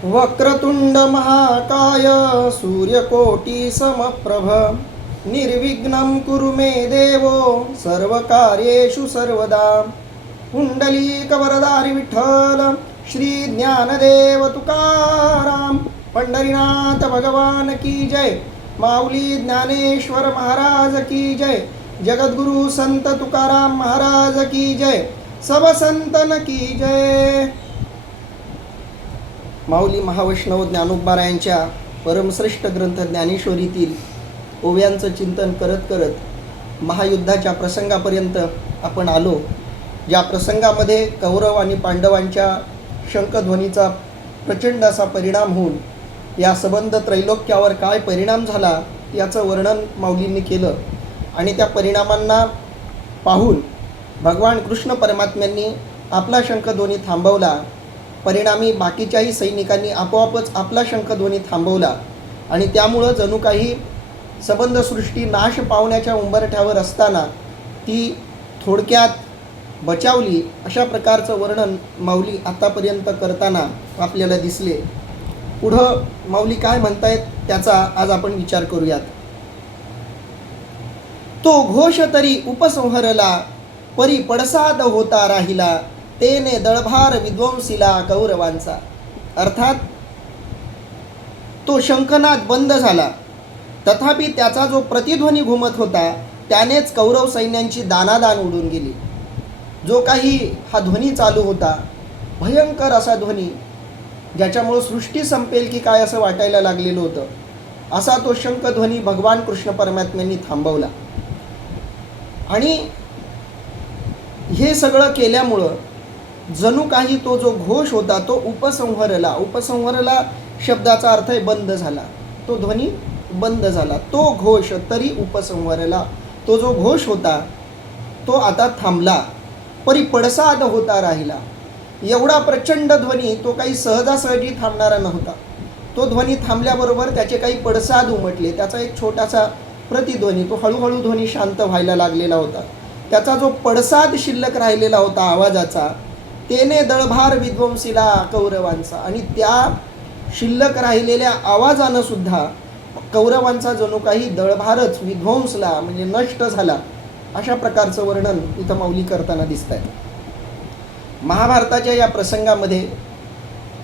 वक्रतुंड महाकाय सूर्यकोटी समप्रभ निर्विघ्नं कुरु मे देवो सर्वकार्येषु सर्वदा। पुंडलीकवरदारी विठ्ठल श्री ज्ञानदेव तुकाराम पंढरीनाथ भगवान की जय। माऊली ज्ञानेश्वर महाराज की जय। जगद्गुरु संत तुकाराम महाराज की जय। सब संतन की जय। माऊली महावैष्णव ज्ञानोबारायांच्या परमश्रेष्ठ ग्रंथ ज्ञानेश्वरीतील ओव्यांचं चिंतन करत करत महायुद्धाच्या प्रसंगापर्यंत आपण आलो। ज्या प्रसंगामध्ये कौरव आणि पांडवांच्या शंखध्वनीचा प्रचंड असा परिणाम होऊन या संबंध त्रैलोक्यावर काय परिणाम झाला याचं वर्णन माऊलींनी केलं आणि त्या परिणामांना पाहून भगवान कृष्ण परमात्म्यांनी आपला शंखध्वनी थांबवला। परिणामी बाकीच्याही सैनिकांनी आपोआपच आपला शंखध्वनी थांबवला आणि त्यामुळं जणू काही संबंधसृष्टी नाश पावण्याच्या उंबरठ्यावर असताना ती थोडक्यात बचावली, अशा प्रकारचं वर्णन माऊली आतापर्यंत करताना आपल्याला दिसले। पुढं माऊली काय म्हणतायत त्याचा आज आपण विचार करूयात। तो घोष तरी उपसंहरला, परी पडसाद होता राहिला, तेने दळभार विध्वंसिला कौरवांचा। अर्थात तो शंखनाद बंद झाला, तथापि त्याचा जो प्रतिध्वनी घुमत होता त्यानेच कौरव सैन्यांची दानादान उडून गेली। जो काही हा ध्वनी चालू होता, भयंकर असा ध्वनी, ज्याच्यामुळे सृष्टी संपेल की काय असं वाटायला लागलेलं होतं, असा तो शंखध्वनी भगवान कृष्ण परमात्म्यांनी थांबवला। आणि हे सगळं केल्यामुळं जणू काही तो जो घोष होता तो उपसंहरला। उपसंहरला शब्दाचा अर्थ आहे बंद झाला, तो ध्वनी बंद झाला। तो घोष तरी उपसंहरला, तो जो घोष होता तो आता थांबला, परी पडसाद होता राहिला। एवढा प्रचंड ध्वनी तो काही सहजासहजी थांबणारा नव्हता। तो ध्वनी थांबल्याबरोबर त्याचे काही पडसाद उमटले, त्याचा एक छोटासा प्रतिध्वनी, तो हळूहळू ध्वनी शांत व्हायला लागलेला होता। त्याचा जो पडसाद शिल्लक राहिलेला होता आवाजाचा, तेने दळभार विध्वंसिला कौरवांचा, आणि त्या शिल्लक राहिलेल्या आवाजानं सुद्धा कौरवांचा जणू काही दळभारच विध्वंसला, म्हणजे नष्ट झाला, अशा प्रकारचं वर्णन इथं माऊली करताना दिसत आहे। महाभारताच्या या प्रसंगामध्ये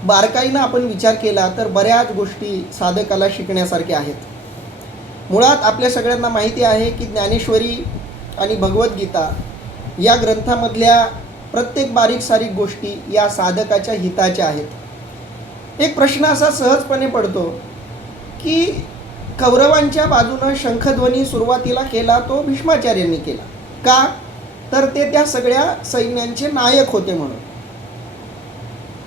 बारकाईनं आपण विचार केला तर बऱ्याच गोष्टी साधकाला शिकण्यासारख्या आहेत। मुळात आपल्या सगळ्यांना माहिती आहे की ज्ञानेश्वरी आणि भगवद्गीता या ग्रंथामधल्या प्रत्येक बारीक सारीक गोष्टी या साधकाच्या हिताच्या आहेत। एक प्रश्न असा सहजपणे पडतो की कौरवांच्या बाजूनं शंखध्वनी सुरुवातीला केला तो भीष्माचार्यांनी केला का? तर ते त्या सगळ्या सैन्यांचे नायक होते म्हणून।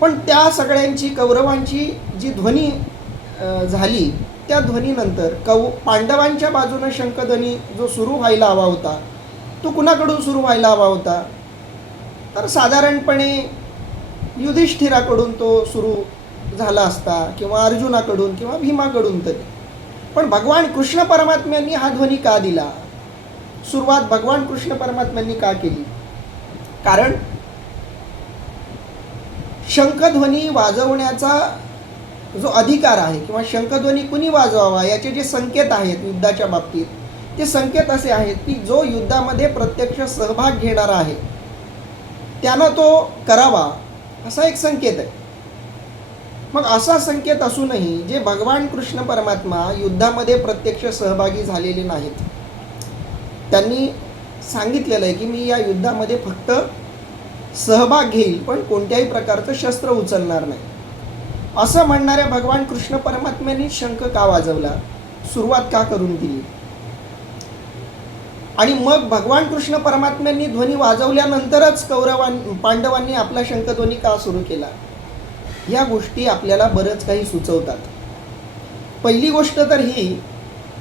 पण त्या सगळ्यांची कौरवांची जी ध्वनी झाली त्या ध्वनीनंतर पांडवांच्या बाजूनं शंखध्वनी जो सुरू व्हायला हवा होता तो कुणाकडून सुरू व्हायला हवा होता? तर साधारणपणे युधिष्ठिराकडून तो सुरू झाला असता, किंवा अर्जुनाकडून किंवा भीमाकडून तरी। पण भगवान कृष्ण परमात्म्यांनी हा ध्वनी का दिला? सुरुवात भगवान कृष्ण परमात्म्यांनी का केली? कारण शंखध्वनी वाजवण्याचा जो अधिकार आहे किंवा शंखध्वनी कुणी वाजवावा याचे जे संकेत आहेत युद्धाच्या बाबतीत, ते संकेत असे आहेत की जो युद्धामध्ये प्रत्यक्ष सहभाग घेणारा आहे त्यानं तो करावा, असा एक संकेत आहे। मग असा संकेत असूनही जे भगवान कृष्ण परमात्मा युद्धामध्ये प्रत्यक्ष सहभागी झालेले नाहीत, त्यांनी सांगितलेलं आहे की मी या युद्धामध्ये फक्त सहभाग घेईल पण कोणत्याही प्रकारचं शस्त्र उचलणार नाही, असं म्हणणाऱ्या भगवान कृष्ण परमात्म्यांनी शंख का वाजवला, सुरुवात का करून दिली? आणि मग भगवान कृष्ण परमात्म्यांनी ध्वनी वाजवल्यानंतरच पांडवांनी आपला शंखध्वनी का सुरू केला? या गोष्टी आपल्याला बरंच काही सुचवतात। पहिली गोष्ट तर ही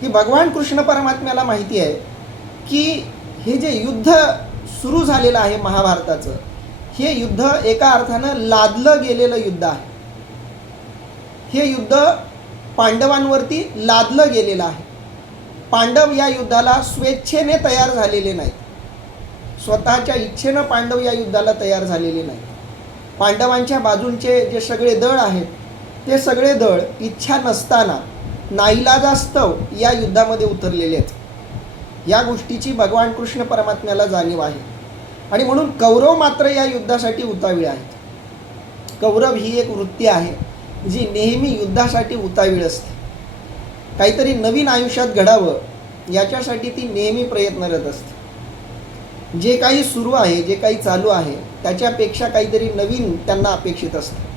की भगवान कृष्ण परमात्म्याला माहिती आहे की हे जे युद्ध सुरू झालेलं आहे महाभारताचं, हे युद्ध एका अर्थानं लादलं गेलेलं युद्ध आहे। हे युद्ध पांडवांवरती लादलं गेलेलं आहे। पांडव या युद्धाला स्वेच्छेने तयार झालेले नाहीत, स्वतःच्या इच्छेनं पांडव या युद्धाला तयार झालेले नाहीत। पांडवांच्या बाजूंचे जे सगळे दळ आहेत ते सगळे दळ इच्छा नसताना नाईलाजास्तव या युद्धामध्ये उतरलेले आहेत. या गोष्टीची भगवान कृष्ण परमात्म्याला जाणीव आहे आणि म्हणून कौरव मात्र या युद्धासाठी उतावीळ आहेत. कौरव ही एक वृत्ती आहे जी नेहमी युद्धासाठी उतावीळ असते. काहीतरी नवीन आयुष्यात घडावं याच्यासाठी ती नेहमी प्रयत्नरत असते. जे काही सुरू आहे, जे काही चालू आहे त्याच्यापेक्षा काहीतरी नवीन त्यांना अपेक्षित असतं.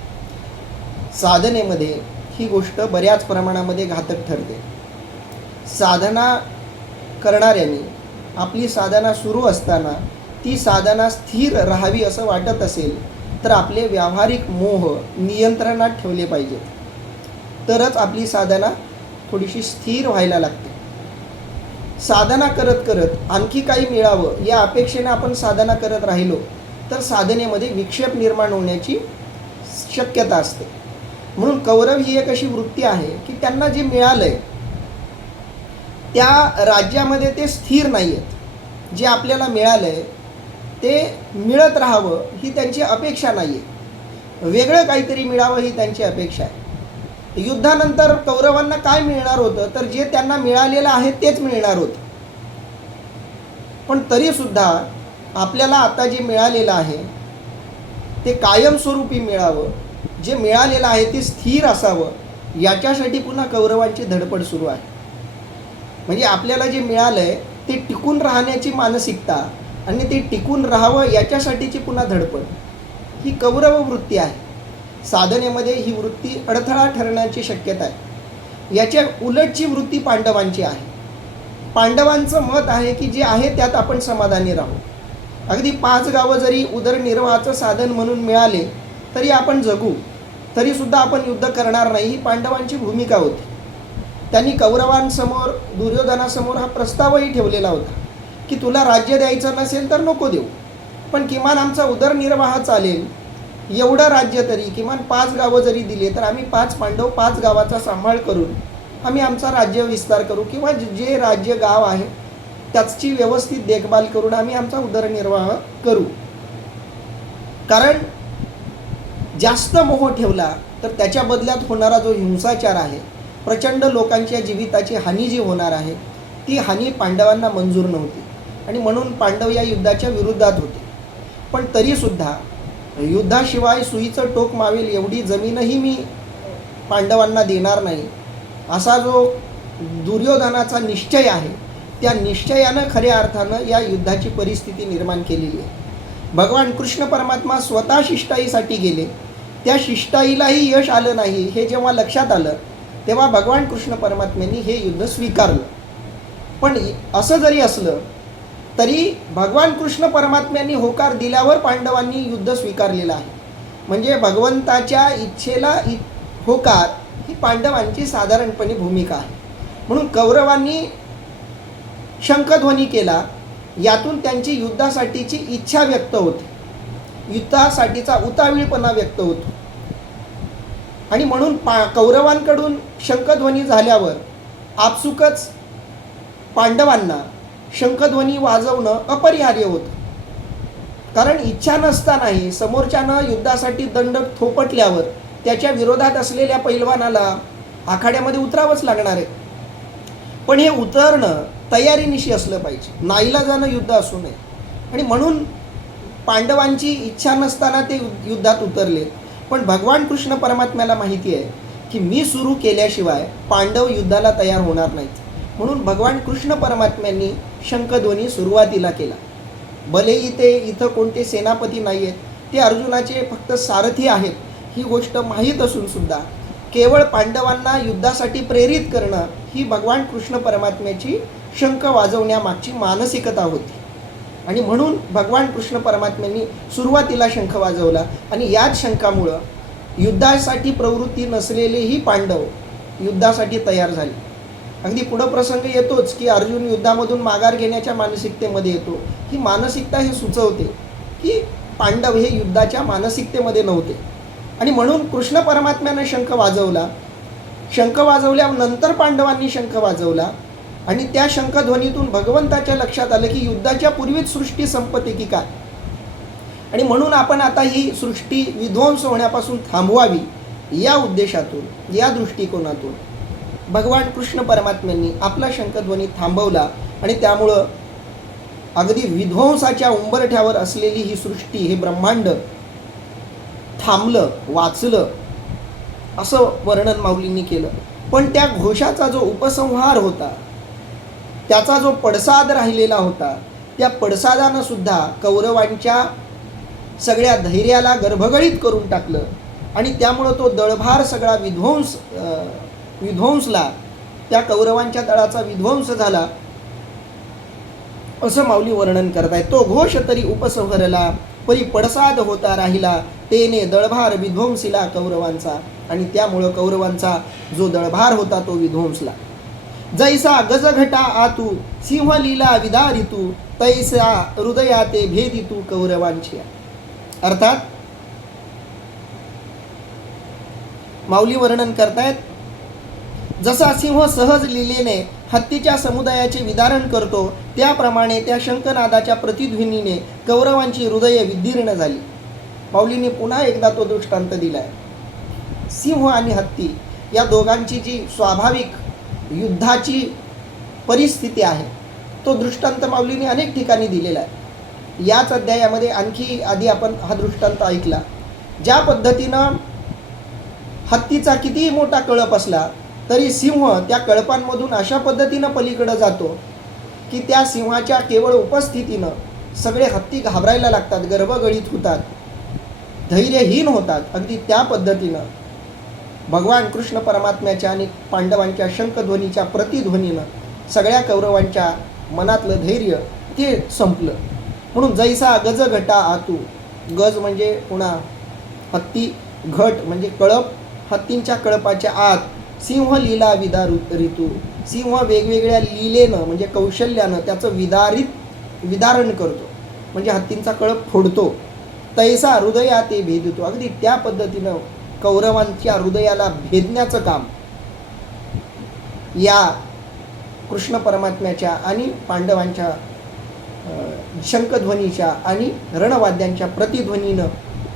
साधनेमध्ये ही गोष्ट बऱ्याच प्रमाणामध्ये घातक ठरते. साधना करणाऱ्यांनी आपली साधना सुरू असताना ती साधना स्थिर राहावी असं वाटत असेल तर आपले व्यावहारिक मोह नियंत्रणात ठेवले पाहिजेत. तरच आपली साधना थोडीशी स्थिर व्हायला लागते. साधना करत करत आणखी काही मिळावं या अपेक्षेने आपण साधना करत राहिलो तर साधनेमध्ये विक्षेप निर्माण होण्याची शक्यता असते. म्हणून कौरव ही एक अशी वृत्ती आहे की त्यांना जे मिळालंय त्या राज्यामध्ये ते स्थिर नाही आहेत. जे आपल्याला मिळालंय ते मिळत राहावं ही त्यांची अपेक्षा नाही आहे. वेगळं काहीतरी मिळावं ही त्यांची अपेक्षा आहे. युद्धानंतर कौरवांना काय मिळणार होतं तर जे त्यांना मिळालेलं आहे तेच मिळणार होतं. पण तरीसुद्धा आपल्याला आता जे मिळालेलं आहे ते कायमस्वरूपी मिळावं, जे मिळालेलं आहे ते स्थिर असावं याच्यासाठी पुन्हा कौरवांची धडपड सुरू आहे. म्हणजे आपल्याला जे मिळालं आहे ते टिकून राहण्याची मानसिकता आणि ते टिकून राहावं याच्यासाठीची पुन्हा धडपड ही कौरव वृत्ती आहे. साधनेमध्ये ही वृत्ती अडथळा ठरण्याची शक्यता आहे. याच्या उलटची वृत्ती पांडवांची आहे. पांडवांचं मत आहे की जे आहे त्यात आपण समाधानी राहू. अगदी 5 गावं जरी उदरनिर्वाहाचं साधन म्हणून मिळाले तरी आपण जगू, तरीसुद्धा आपण युद्ध करणार नाही ही पांडवांची भूमिका होती. त्यांनी कौरवांसमोर दुर्योधनासमोर हा प्रस्तावही ठेवलेला होता की तुला राज्य द्यायचं नसेल तर नको देऊ, पण किमान आमचा उदरनिर्वाह चालेल एवढं राज्य तरी किमान 5 गावं जरी दिले तर आम्ही 5 पांडव 5 गावाचा सांभाळ करून आम्ही आमचा राज्य विस्तार करू किंवा जे राज्य गाव आहे त्याची व्यवस्थित देखभाल करून आम्ही आमचा उदरनिर्वाह करू. कारण जास्त मोह ठेवला तर त्याच्या बदल्यात होणारा जो हिंसाचार आहे, प्रचंड लोकांच्या जीविताची हानी जी होणार आहे ती हानी पांडवांना मंजूर नव्हती आणि म्हणून पांडव या युद्धाच्या विरोधात होते. पण तरीसुद्धा युद्धाशिवाय सुईचं टोक मावेल एवढी जमीनही मी पांडवांना देणार नाही असा जो दुर्योधनाचा निश्चय आहे त्या निश्चयानं खऱ्या अर्थानं या युद्धाची परिस्थिती निर्माण केलेली आहे. भगवान कृष्ण परमात्मा स्वतः शिष्टाईसाठी गेले, त्या शिष्टाईलाही यश आलं नाही हे जेव्हा लक्षात आलं तेव्हा भगवान कृष्ण परमात्म्यांनी हे युद्ध स्वीकारलं. पण असं जरी असलं तरी भगवान कृष्ण परमात्म्यांनी होकार दिल्यावर पांडवांनी युद्ध स्वीकारलेलं आहे. म्हणजे भगवंताच्या इच्छेला होकार ही पांडवांची साधारणपणे भूमिका आहे. म्हणून कौरवांनी शंखध्वनी केला, यातून त्यांची युद्धासाठीची इच्छा व्यक्त होते, युद्धासाठीचा उतावीळपणा व्यक्त होतो. आणि म्हणून कौरवांकडून शंखध्वनी झाल्यावर आपसुकच पांडवांना शंखध्वनी वाजवणं अपरिहार्य होतं. कारण इच्छा नसतानाही समोरच्यानं युद्धासाठी दंड थोपटल्यावर त्याच्या विरोधात असलेल्या पैलवानाला आखाड्यामध्ये उतरावंच लागणार आहे. पण हे उतरणं तयारीनिशी असलं पाहिजे, नाईलाजानं युद्ध असू नये. आणि म्हणून पांडवांची इच्छा नसताना ते युद्धात उतरले. पण भगवान कृष्ण परमात्म्याला माहिती आहे की मी सुरू केल्याशिवाय पांडव युद्धाला तयार होणार नाहीत. म्हणून भगवान कृष्ण परमात्म्यांनी शंखध्वनी सुरुवातीला केला. भलेही ते इथं कोणते सेनापती नाही आहेत, ते अर्जुनाचे फक्त सारथी आहेत ही गोष्ट माहीत असून सुद्धा केवळ पांडवांना युद्धासाठी प्रेरित करणं ही भगवान कृष्ण परमात्म्याची शंख वाजवण्यामागची मानसिकता होती. आणि म्हणून भगवान कृष्ण परमात्म्यांनी सुरुवातीला शंख वाजवला आणि याच शंखामुळं युद्धासाठी प्रवृत्ती नसलेलेही पांडव युद्धासाठी तयार झाले. अगदी पुढं प्रसंग येतोच की अर्जुन युद्धामधून माघार घेण्याच्या मानसिकतेमध्ये येतो. ही मानसिकता हे सुचवते की पांडव हे युद्धाच्या मानसिकतेमध्ये नव्हते. आणि म्हणून कृष्ण परमात्म्यानं शंख वाजवला. शंख वाजवल्यानंतर पांडवांनी शंख वाजवला आणि त्या शंखध्वनीतून भगवंताच्या लक्षात आलं की युद्धाच्या पूर्वीच सृष्टी संपते की काय. आणि म्हणून आपण आता ही सृष्टी विध्वंस होण्यापासून थांबवावी या उद्देशातून, या दृष्टिकोनातून भगवान कृष्ण परमात्म्यांनी आपला शंखध्वनी थांबवला आणि त्यामुळं अगदी विध्वंसाच्या उंबरठ्यावर असलेली ही सृष्टी, हे ब्रह्मांड थांबलं, वाचलं, असं वर्णन माऊलींनी केलं. पण त्या घोषाचा जो उपसंहार होता, त्याचा जो पडसाद राहिलेला होता, त्या पडसादानं सुद्धा कौरवांच्या सगळ्या धैर्याला गर्भगळीत करून टाकलं आणि त्यामुळं तो दळभार सगळा विध्वंसला, त्या कौरवांच्या दळाचा विध्वंस झाला, असं माऊली वर्णन करतायत. तो घोष तरी उपसंहरला, परी पडसाद होता राहिला, तेने दळभार विध्वंसिला कौरवांचा. आणि त्यामुळं कौरवांचा जो दळभार होता तो विध्वंसला. जैसा गजघटा आतू सिंह लीला विदारितू, तैसा हृदयाते भेदितू कौरवांची. अर्थात माऊली वर्णन करतायत, जसा सिंह सहज लीलेने हत्तीच्या समुदायाचे विदारण करतो, त्याप्रमाणे त्या शंखनादाच्या प्रतिध्वनीने कौरवांची हृदये विदीर्ण झाली. माऊलींनी पुन्हा एकदा तो दृष्टांत दिलाय. सिंह आणि हत्ती या दोघांची जी स्वाभाविक युद्धाची परिस्थिती आहे, तो दृष्टांत माऊलींनी अनेक ठिकाणी दिलेला आहे. याच अध्यायामध्ये आणखी आधी आपण हा दृष्टांत ऐकला. ज्या पद्धतीनं हत्तीचा कितीही मोठा कळप असला तरी सिंह त्या कळपांमधून अशा पद्धतीनं पलीकडे जातो की त्या सिंहाच्या केवळ उपस्थितीनं सगळे हत्ती घाबरायला लागतात, गर्भगळीत होतात, धैर्यहीन होतात. अगदी त्या पद्धतीनं भगवान कृष्ण परमात्म्याच्या आणि पांडवांच्या शंखध्वनीच्या प्रतिध्वनीनं सगळ्या कौरवांच्या मनातलं धैर्य ते संपलं. म्हणून जैसा गज घटा आतू, गज म्हणजे पुन्हा हत्ती, घट म्हणजे कळप, हत्तींच्या कळपाच्या आत सिंह लीला विदारितू, सिंह वेगवेगळ्या लीलेनं म्हणजे कौशल्यानं त्याचं विदारण करतो, म्हणजे हत्तींचा कळप फोडतो. तैसा हृदयाते भेदितो, अगदी त्या पद्धतीनं कौरवांच्या हृदयाला भेदण्याचं काम या कृष्ण परमात्म्याच्या आणि पांडवांच्या शंखध्वनीच्या आणि रणवाद्यांच्या प्रतिध्वनीनं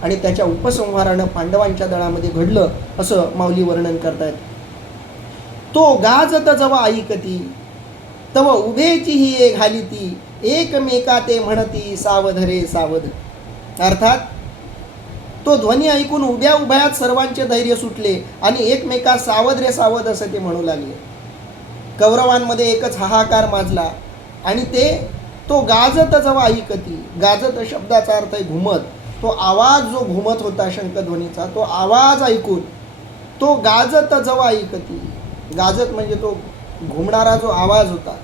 आणि त्याच्या उपसंहारानं पांडवांच्या दळामध्ये घडलं, असं माऊली वर्णन करतायत. तो गाजत जव ऐकती तव उभेची ही एक घालिती, एकमेका ते म्हणती सावध रे सावध. अर्थात तो ध्वनी ऐकून उभ्या उभ्यात सर्वांचे धैर्य सुटले आणि एकमेका सावध रे सावध असं ते म्हणू लागले. कौरवांमध्ये एकच हाहाकार माजला आणि तो गाजत जव ऐकती, गाजत शब्दाचा अर्थ आहे घुमत, तो आवाज जो घुमत होता शंखध्वनीचा, तो आवाज ऐकून तो गाजत जव ऐकती, गाजत म्हणजे तो घुमणारा जो आवाज होता,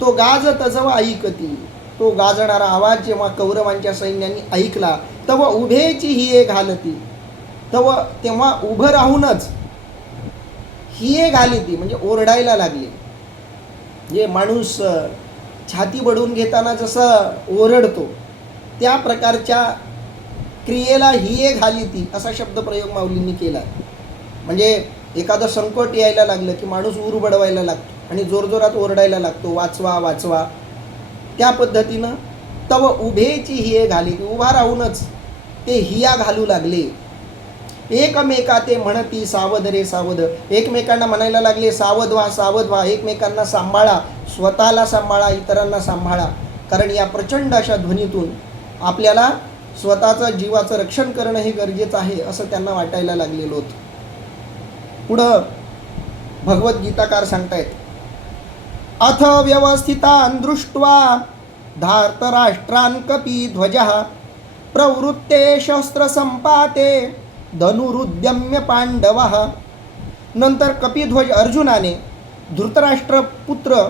तो गाजत जव ऐकती, तो गाजणारा आवाज जेव्हा कौरवांच्या सैन्यांनी ऐकला, तव उभेची ही एक हालती, तेव्हा उभं राहूनच ही एक हालती म्हणजे ओरडायला लागले. जे माणूस छाती बडवून घेताना जसं ओरडतो त्या प्रकारच्या क्रियेला ही एक हालती असा शब्दप्रयोग माऊलींनी केला. म्हणजे एखादं संकट यायला लागलं की माणूस ऊर बडवायला लागतो आणि जोरजोरात ओरडायला लागतो, वाचवा वाचवा. त्या पद्धतीनं तव उभेची हिये घाली, उभा राहूनच ते हिया घालू लागले. एकमेका ते म्हणती सावध रे सावध, एकमेकांना म्हणायला लागले सावध व्हा सावध व्हा, एकमेकांना सांभाळा, स्वतःला सांभाळा, इतरांना सांभाळा. कारण या प्रचंड अशा ध्वनीतून आपल्याला स्वतःचं जीवाचं रक्षण करणं हे गरजेचं आहे असं त्यांना वाटायला लागलेलं होतं. पुढं भगवद्गीताकार सांगतायत, अथ व्यवस्थितान् दृष्ट्वा धार्तराष्ट्रान् कपिध्वजः प्रवृत्ते शस्त्रसंपाते धनुरुद्यम्य पांडवः. नंतर कपिध्वज अर्जुनाने धृतराष्ट्र पुत्र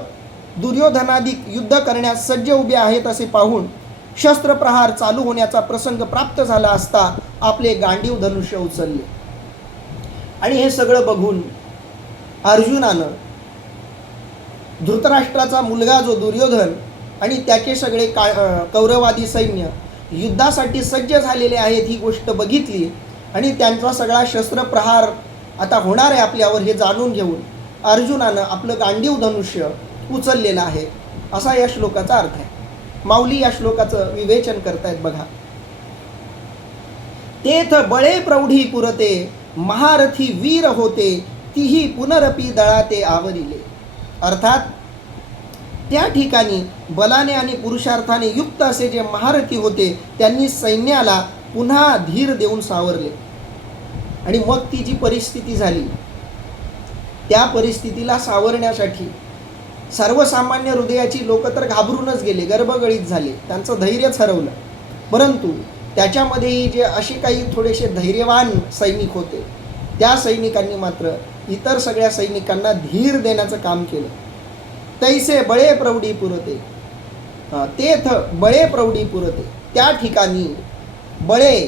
दुर्योधनाधिक युद्ध करण्यास सज्ज उभे आहेत असे पाहून शस्त्रप्रहार चालू होण्याचा प्रसंग प्राप्त झाला असता आपले गांडीव धनुष्य उचलले. आणि हे सगळं बघून अर्जुनानं धृतराष्ट्राचा मुलगा जो दुर्योधन आणि त्याचे सगळे कौरवादी सैन्य युद्धासाठी सज्ज झालेले आहेत ही गोष्ट बघितली आणि त्यांचा सगळा शस्त्रप्रहार आता होणार आहे आपल्यावर हे जाणून घेऊन अर्जुनानं आपलं गांडीव धनुष्य उचललेलं आहे असा या श्लोकाचा अर्थ आहे. माऊली या श्लोकाचं विवेचन करतायत बघा. तेथ बळे प्रौढी पुरते महारथी वीर होते, तीही पुनरपी दळाते आवरिले. अर्थात त्या ठिकाणी बलाने आणि पुरुषार्थाने युक्त असे जे महारथी होते त्यांनी सैन्याला पुन्हा धीर देऊन सावरले. आणि मग ती जी परिस्थिती झाली, त्या परिस्थितीला सावरण्यासाठी सर्वसामान्य हृदयाची लोक तर घाबरूनच गेले, गर्भगळीत झाले, त्यांचं धैर्यच हरवलं. परंतु त्याच्यामध्येही जे असे काही थोडेसे धैर्यवान सैनिक होते, त्या सैनिकांनी मात्र इतर सगळ्या सैनिकांना धीर देण्याचं काम केलं. तैसे बळे प्रौढी पुरते, तेथ बळे प्रौढी पुरते. त्या ठिकाणी बळे,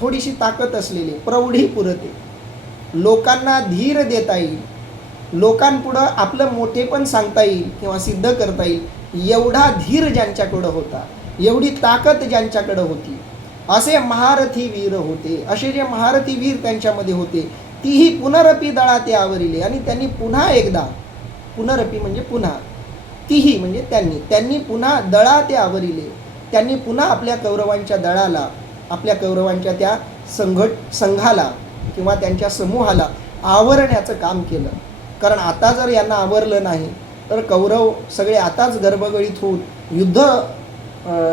थोडीशी ताकद असलेली, प्रौढी पुरते, लोकांना धीर देता येईल, लोकांपुढं आपलं मोठेपण सांगता येईल किंवा सिद्ध करता येईल, एवढा धीर ज्यांच्याकडं होता, एवढी ताकद ज्यांच्याकडं होती, असे महारथी वीर होते. असे जे महारथी वीर त्यांच्यामध्ये होते, तीही पुनरपी दळाते आवरिले. आणि त्यांनी पुन्हा एकदा, पुनरपी म्हणजे पुन्हा, तीही म्हणजे त्यांनी पुन्हा दळाते आवरिले. त्यांनी पुन्हा आपल्या कौरवांच्या दळाला, आपल्या कौरवांच्या त्या संघाला किंवा त्यांच्या समूहाला आवरण्याचं काम केलं. कारण आता जर यांना आवरलं नाही तर कौरव सगळे आताच गर्भगळीत होऊन युद्ध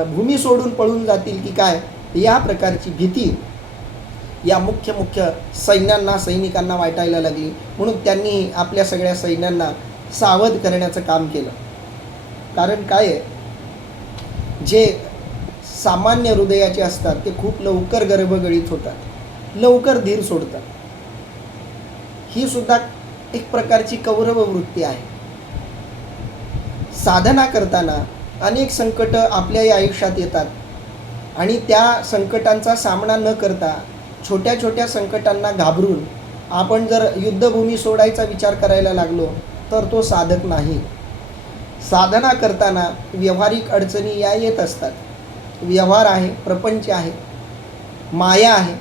भूमी सोडून पळून जातील की काय, या प्रकारची भीती या मुख्य सैन्यांना, सैनिकांना वाटायला लागली. म्हणून त्यांनी आपल्या सगळ्या सैन्यांना सावध करण्याचं काम केलं. कारण काय आहे, जे सामान्य हृदयाचे असतात ते खूप लवकर गर्भगळीत होतात, लवकर धीर सोडतात. ही सुद्धा एक प्रकारची कौरव वृत्ती आहे. साधना करताना अनेक संकट आपल्याही आयुष्यात येतात आणि त्या संकटांचा सामना न करता छोट्या छोट्या संकटांना घाबरून आपण जर युद्धभूमी सोडायचा विचार करायला लागलो तर तो साधक नाही. साधना करताना व्यावहारिक अडचणी या येत असतात. व्यवहार आहे, प्रपंच आहे, माया आहे,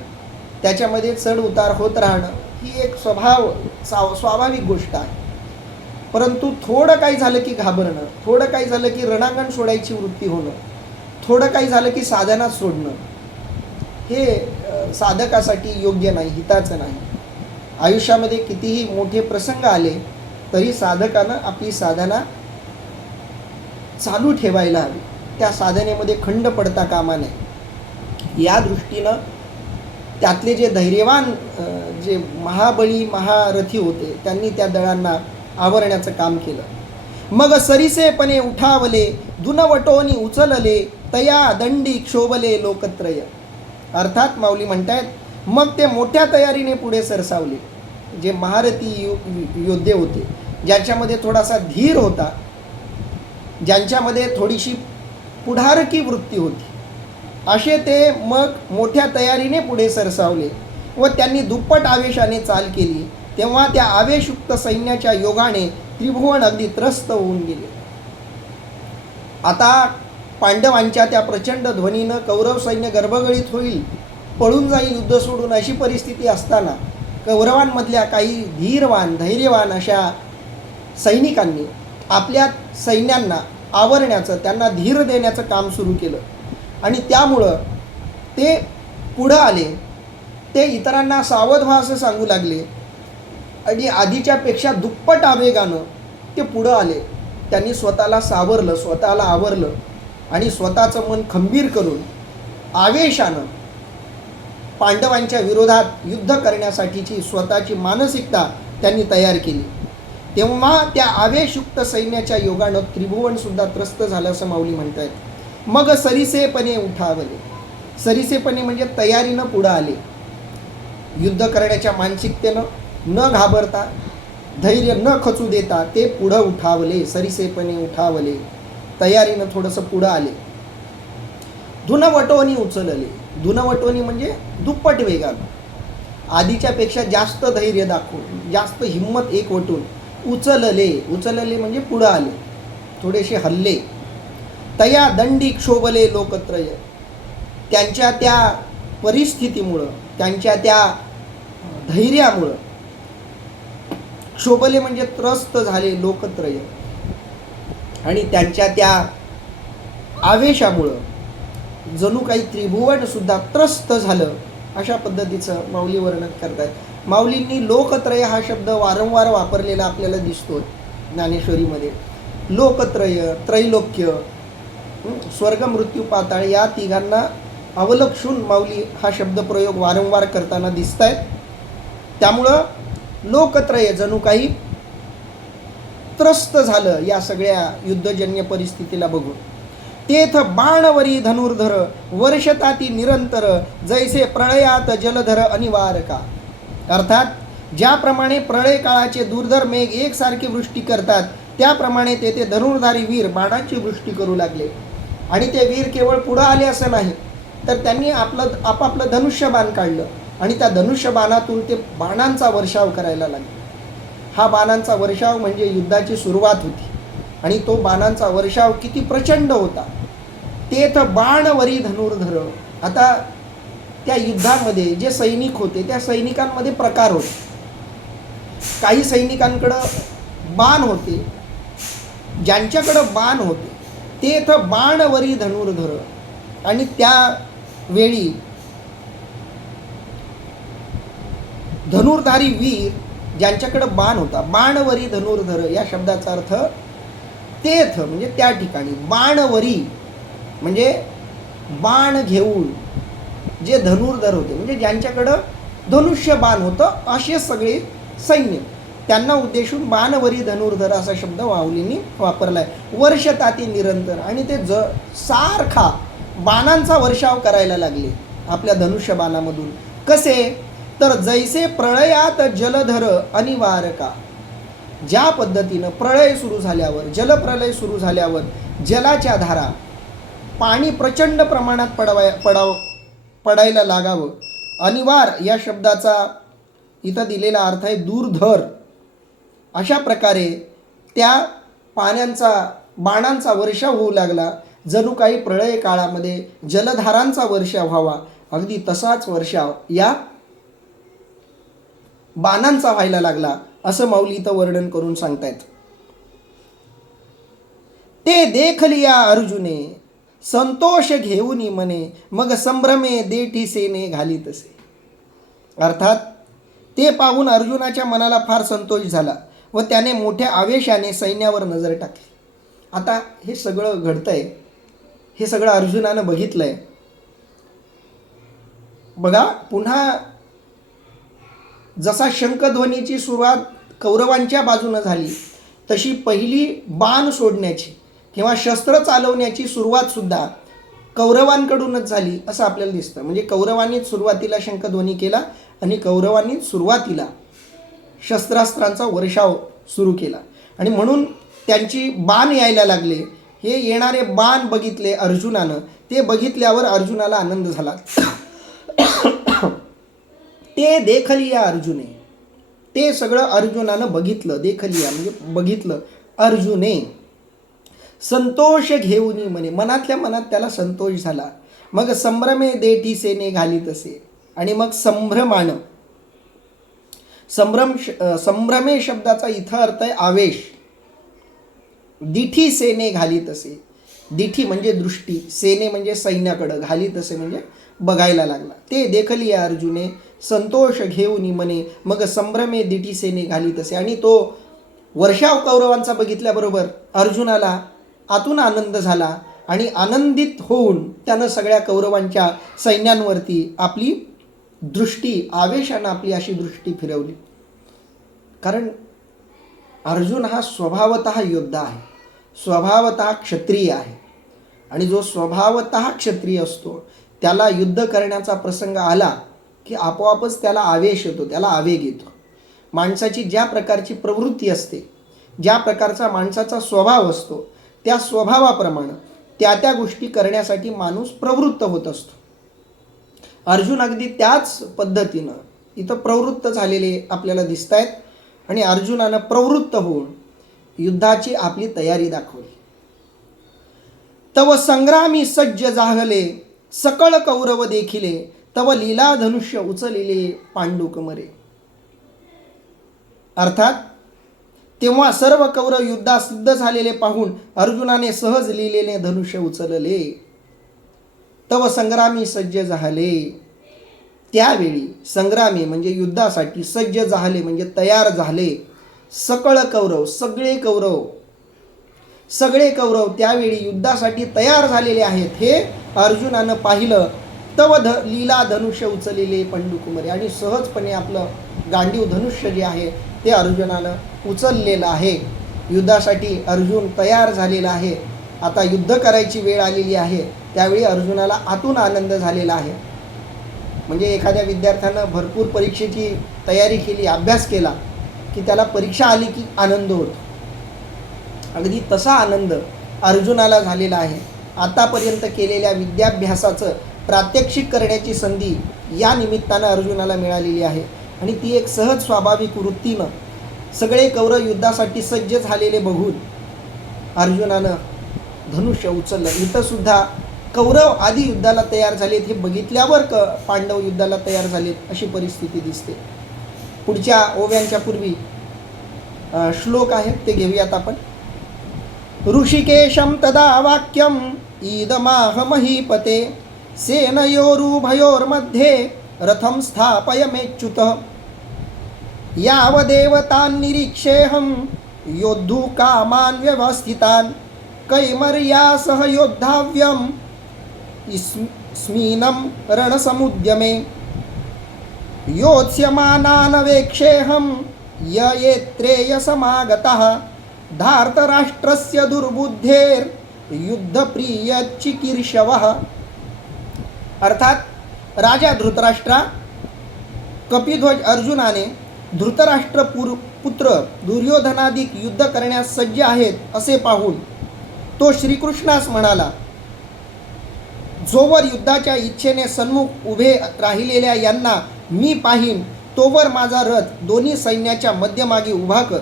त्याच्यामध्ये चढ उतार होत राहणं ही एक स्वाभाविक गोष्ट आहे. परंतु थोडं काही झालं की घाबरणं, थोडं काही झालं की रणांगण सोडायची वृत्ती होणं, थोडं काही झालं की साधना सोडणं, हे साधकासाठी योग्य नाही, हिताचं नाही. आयुष्यामध्ये कितीही मोठे प्रसंग आले तरी साधकानं आपली साधना चालू ठेवायला हवी, त्या साधनेमध्ये खंड पडता कामा नये. या दृष्टीनं त्यातले जे धैर्यवान, जे महाबली महारथी होते, त्यांनी त्या दळांना आवरण्याचं काम केलं. मग सरिसेपणे उठावले, धुनवटोनी उचलले, तया दंडी क्षोभले लोकत्रय. अर्थात माऊली म्हणतायत, मग ते मोठ्या तयारीने पुढे सरसावले. जे महारथी योद्धे होते, ज्यांच्यामध्ये थोडासा धीर होता, ज्यांच्यामध्ये थोडीशी पुढारकी वृत्ती होती, असे ते मग मोठ्या तयारीने पुढे सरसावले व त्यांनी दुप्पट आवेशाने चाल केली. तेव्हा त्या आवेशयुक्त सैन्याच्या योगाने त्रिभुवन अगदी त्रस्त होऊन गेले. आता पांडवांच्या त्या प्रचंड ध्वनीनं कौरव सैन्य गर्भगळीत होईल, पळून जाईल युद्ध सोडून, अशी परिस्थिती असताना कौरवांमधल्या काही धीरवान, धैर्यवान अशा सैनिकांनी आपल्या सैन्यांना आवरण्याचं, त्यांना धीर देण्याचं काम सुरू केलं. आणि त्यामुळं ते पुढं आले, ते इतरांना सावध व्हा असं सांगू लागले आणि आधीच्यापेक्षा दुप्पट आवेगानं ते पुढं आले. त्यांनी स्वतःला सावरलं, स्वतःला आवरलं आणि स्वतःचं मन खंबीर करून आवेशानं पांडवांच्या विरोधात युद्ध करण्यासाठीची स्वतःची मानसिकता त्यांनी तयार केली. तेव्हा त्या आवेशयुक्त सैन्याच्या योगानं त्रिभुवनसुद्धा त्रस्त झालं असं माऊली म्हणत आहेत. मग सरिसेपणे उठावले. सरिसेपणे म्हणजे तयारीनं पुढं आले, युद्ध करण्याच्या मानसिकतेनं न घाबरता, धैर्य न खचू देता ते पुढं उठावले. सरिसेपणे उठावले, तयारीनं थोडंसं पुढं आले. धुनवटोनी उचलले. धुनवटोनी म्हणजे दुप्पट वेगानं, आधीच्यापेक्षा जास्त धैर्य दाखवून, जास्त हिंमत एकवटून उचलले. उचलले म्हणजे पुढं आले, थोडेसे हल्ले. तया दंडी क्षोभले लोकत्रय. त्यांच्या त्या परिस्थितीमुळं, त्यांच्या त्या धैर्यामुळं, क्षोभले म्हणजे त्रस्त झाले लोकत्रय, आणि त्यांच्या त्या आवेशामुळं जणू काही त्रिभुवन सुद्धा त्रस्त झालं, अशा पद्धतीचं माऊली वर्णन करतायत. माऊलींनी लोकत्रय हा शब्द वारंवार वापरलेला आपल्याला दिसतो ज्ञानेश्वरीमध्ये. लोकत्रय, त्रैलोक्य, स्वर्ग मृत्यू पाताळ या तिघांना अवलक्षून माऊली हा शब्दप्रयोग वारंवार करताना दिसत आहेत. त्यामुळं लोकत्रय जणू काही त्रस्त झालं या सगळ्या युद्धजन्य परिस्थितीला बघून. तेथ बाणवरी धनुर्धर वर्षताती निरंतर जैसे प्रळयात जलधर अनिवारका. अर्थात ज्याप्रमाणे प्रळय काळाचे दुर्धर मेघ एकसारखी वृष्टी करतात त्याप्रमाणे तेथे धनुर्धारी वीर बाणाची वृष्टी करू लागले. आणि ते वीर केवळ पुढं आले असं नाही, तर त्यांनी आपापलं धनुष्यबाण काढलं आणि त्या धनुष्यबाणातून ते बाणांचा वर्षाव करायला लागले. हा बाणांचा वर्षाव म्हणजे युद्धाची सुरुवात होती आणि तो बाणांचा वर्षाव किती प्रचंड होता. तेथ बाणवरी धनुर्धर. आता त्या युद्धामध्ये जे सैनिक होते त्या सैनिकांमध्ये प्रकार होते. काही सैनिकांकडं बाण होते, ज्यांच्याकडं बाण होते तेथ बाणवरी धनुर्धर. आणि त्यावेळी धनुर्धारी वीर ज्यांच्याकडं बाण होता, बाणवरी धनुर्धर या शब्दाचा अर्थ तेथ म्हणजे त्या ठिकाणी, बाणवरी म्हणजे बाण घेऊन जे धनुर्धर होते म्हणजे ज्यांच्याकडं धनुष्य बाण होतं असे सगळे सैन्य, त्यांना उद्देशून बाणवरी धनुर्धर असा शब्द माऊलींनी वापरला आहे. वर्षताती निरंतर. आणि ते सारखा बाणांचा वर्षाव करायला लागले आपल्या धनुष्य बाणामधून. कसे तर जैसे प्रळयात जलधर अनिवारका. ज्या पद्धतीनं प्रळय सुरू झाल्यावर, जलप्रलय सुरू झाल्यावर जलाच्या धारा, पाणी प्रचंड प्रमाणात पडायला लागावं. अनिवार या शब्दाचा इथं दिलेला अर्थ आहे दूरधर. अशा प्रकारे त्या पाण्याचा बाणांचा वर्षाव होऊ लागला. जणू काही प्रळय काळामध्ये जलधारांचा वर्षाव व्हावा, अगदी तसाच वर्षाव या बाणांचा व्हायला लागला असं माऊली इथं वर्णन करून सांगतायत. ते देखलिया अर्जुने संतोष घेऊन मने मग संभ्रमे देठी सेने घालीतसे. अर्थात ते पाहून अर्जुनाच्या मनाला फार संतोष झाला व त्याने मोठ्या आवेशाने सैन्यावर नजर टाकली. आता हे सगळं घडतंय, हे सगळं अर्जुनानं बघितलंय. बघा, पुन्हा जसा शंखध्वनीची सुरुवात कौरवांच्या बाजूनं झाली तशी पहिली बाण सोडण्याची किंवा शस्त्र चालवण्याची सुरुवात सुद्धा कौरवांकडूनच झाली असं आपल्याला दिसतं. म्हणजे कौरवांनीच सुरुवातीला शंखध्वनी केला आणि कौरवांनीच सुरुवातीला शस्त्रास्त्रांचा वर्षाव सुरू केला आणि म्हणून त्यांची बाण यायला लागले. हे येणारे बाण बघितले अर्जुनानं. ते बघितल्यावर अर्जुनाला आनंद झाला. ते देखलिया अर्जुने. ते सगळं अर्जुनानं बघितलं. देखलिया म्हणजे बघितलं अर्जुने. संतोष घेऊन म्हणे, मनातल्या मनात त्याला संतोष झाला. मग संभ्रमे देठी सेने घालीत असे. आणि मग संभ्रमानं, संभ्रमे शब्दाचा इथं अर्थ आहे आवेश. दिठी सेने घालीत असे. दिठी म्हणजे दृष्टी, सेने म्हणजे सैन्याकडं, घालीत असे म्हणजे बघायला लागला. ते देखलिया अर्जुने संतोष घेऊन म्हणे मग संभ्रमे दिठी सेने घालीत असे. आणि तो वर्षाव कौरवांचा बघितल्याबरोबर अर्जुनाला आतून आनंद झाला आणि आनंदित होऊन त्यानं सगळ्या कौरवांच्या सैन्यांवरती आपली दृष्टी, आवेशानं आपली अशी दृष्टी फिरवली. कारण अर्जुन हा स्वभावतः योद्धा आहे, स्वभावतः क्षत्रिय आहे. आणि जो स्वभावतः क्षत्रिय असतो त्याला युद्ध करण्याचा प्रसंग आला की आपोआपच त्याला आवेश येतो, त्याला आवेग येतो. माणसाची ज्या प्रकारची प्रवृत्ती असते, ज्या प्रकारचा माणसाचा स्वभाव असतो, त्या स्वभावाप्रमाणे त्या गोष्टी करण्यासाठी माणूस प्रवृत्त होत असतो. अर्जुन अगदी त्याच पद्धतीनं इथं प्रवृत्त झालेले आपल्याला दिसत आहेत. आणि अर्जुनानं प्रवृत्त होऊन युद्धाची आपली तयारी दाखवली. तव संग्रामी सज्ज जाहले सकळ कौरव देखिले तव लीला धनुष्य उचलिले पांडुकमरे. अर्थात तेव्हा सर्व कौरव युद्धास सिद्ध झालेले पाहून अर्जुनाने सहज लिहिलेले धनुष्य उचलले. तव संग्रामी सज्ज झाले. त्यावेळी संग्रामे म्हणजे युद्धासाठी सज्ज झाले म्हणजे तयार झाले सकळ कौरव, सगळे कौरव त्यावेळी युद्धासाठी तयार झालेले आहेत हे अर्जुनानं पाहिलं. तव लीला धनुष्य उचललेले पंडुकुमारी, आणि सहजपणे आपलं गांडीव धनुष्य जे आहे ते अर्जुनानं उचललेलं आहे. युद्धासाठी अर्जुन तयार झालेला आहे. आता युद्ध करायची वेळ आलेली आहे. त्यावेळी अर्जुनाला आतून आनंद झालेला आहे. म्हणजे एखाद्या विद्यार्थ्यानं भरपूर परीक्षेची तयारी केली, अभ्यास केला की त्याला परीक्षा आली की आनंद होतो. अगदी तसा आनंद अर्जुनाला झालेला आहे. आतापर्यंत केलेल्या विद्याभ्यासाचं प्रात्यक्षिक करण्याची संधी या निमित्तानं अर्जुनाला मिळालेली आहे. आणि ती एक सहज स्वाभाविक वृत्तीनं सगळे कौरव युद्धासाठी सज्ज झालेले बघून अर्जुनानं धनुष्य उचललं. इथं सुद्धा कौरव आधी युद्धाला तयार झालेत हे बघितल्यावर पांडव युद्धाला तयार झालेत अशी परिस्थिती दिसते. पुढच्या ओव्यांच्या पूर्वी श्लोक आहेत ते घेऊयात आपण. ऋषिकेशं तदा वाक्यम ईदमाह महीपते सेनयोरुभयोर्मध्ये रथं स्थापयमेच्युत यावदेव तान् निरीक्षेऽहं योद्धु कामान् व्यवस्थितान् कैमर्या सह योद्धाव्यम् स्मीनं रणसमुद्यमे योत्स्यमानानवेक्षेऽहं य येत्रेयसमागतः धार्तराष्ट्रस्य दुर्बुद्धेर्युद्धप्रियचिकीर्षवः. अर्थात राजा धृतराष्ट्रा कपिध्वज अर्जुनाने धृतराष्ट्र पुत्र दुर्योधनाधिक युद्ध करण्यास सज्ज आहेत असे पाहून तो श्रीकृष्णास म्हणाला, जोवर युद्धाच्या इच्छेने सन्मुख उभे राहिलेल्या यांना मी पाहीन तोवर माझा रथ दोन्ही सैन्याच्या मध्यमागे उभा कर.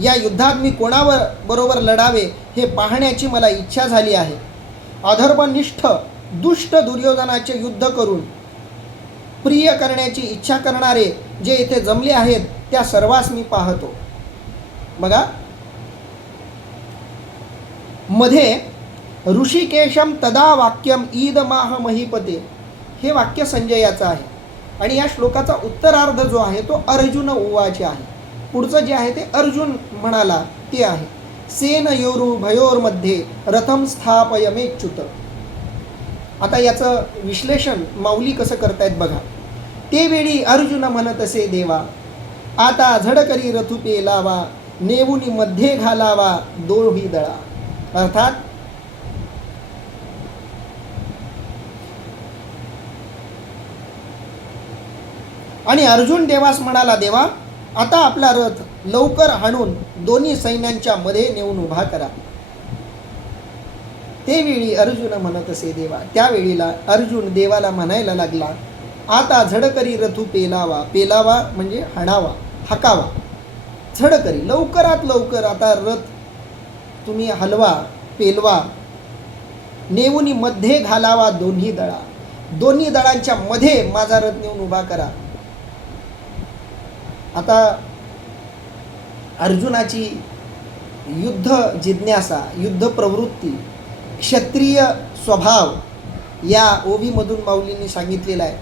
या युद्धात मी कोणावर बरोबर लढावे हे पाहण्याची मला इच्छा झाली आहे. अधर्मनिष्ठ दुष्ट दुर्योधनाचे युद्ध करून प्रिय करण्याची इच्छा करणारे जे इथे जमले आहेत त्या सर्वांस मी पाहतो. बघा, मध्ये ऋषिकेशम तदा वाक्यम ईदमाह महीपते हे वाक्य संजयाचं आहे. आणि या श्लोकाचा उत्तरार्ध जो आहे तो अर्जुन उवाचे आहे. पुढचं जे आहे ते अर्जुन म्हणाला ते आहे. सेनयोरु भयोर्मध्ये रथम स्थापयमेच्युत. आता याचं विश्लेषण माऊली कसं करतायत बघा. ते वेळी अर्जुन म्हणत असे देवा, आता झडकरी रथुपे लावा नेवुनी मध्ये घालावा दोही दळा. अर्थात आणि अर्जुन देवास म्हणाला, देवा आता आपला रथ लवकर हाणून दोन्ही सैन्यांच्या मध्ये नेऊन उभा करा. ते वेळी अर्जुन म्हणत असे देवा. त्यावेळीला अर्जुन देवाला म्हणायला लागला, आता झडकरी रथू पेलावा. पेलावा म्हणजे हाणावा, हाकावा. झडकरी लवकरात लवकर आता रथ तुम्ही हलवा, पेलवा. नेऊनी मध्ये घालावा दोन्ही दळा. दोन्ही दळांच्या मध्ये माझा रथ नेऊन उभा करा. आता अर्जुनाची युद्ध जिज्ञासा, युद्ध प्रवृत्ती, क्षत्रिय स्वभाव या ओवीमधून माऊलींनी सांगितलेला आहे.